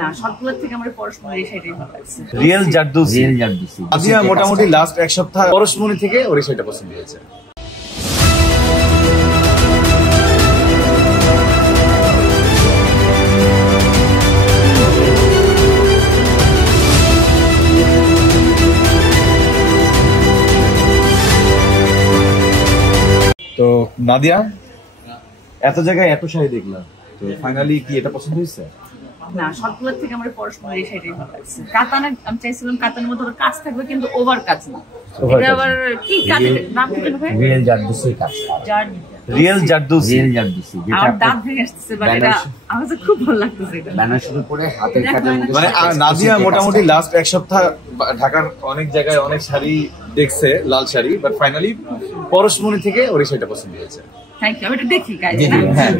না, সবগুলোর থেকে আমার পরশমণি এই শাড়িটাই ভালো লাগছে। রিয়েল জারদৌসি। আদিয়া মোটামুটি লাস্ট এক সপ্তাহ পরশমণি থেকে ওর এই শাড়িটা পছন্দ হয়েছে। তো নাদিয়া, এত জায়গায় এত শাড়ি দেখলাম, তো ফাইনালি কি এটা পছন্দ হয়েছে? না, সবগুলোর থেকে আমার পরশমণি এই শাড়িটাই ভালো লাগছে। কাতানে আমি চাইছিলাম কাতানের মধ্যে কাজ থাকবে, কিন্তু ওভার কাজ না। এটা আবার কি কাজের নাম কি হবে? রিয়েল জারদৌসি কাজ। রিয়েল জারদৌসি। আমার দাঁত ভেঙে আসছে, বাট এটা আমার কাছে খুব ভালো লাগতেছে। এটা বেনারসির উপরে হাতের কাজের মধ্যে মানে নাদিয়া মোটামুটি লাস্ট এক সপ্তাহ ঢাকার অনেক জায়গায় অনেক শাড়ি দেখছে, লাল শাড়ি, বাট ফাইনালি পরশমণি থেকে ওর এই শাড়িটা পছন্দ হয়েছে। Thank you. আমি এটা দেখি গাইজ। হ্যাঁ।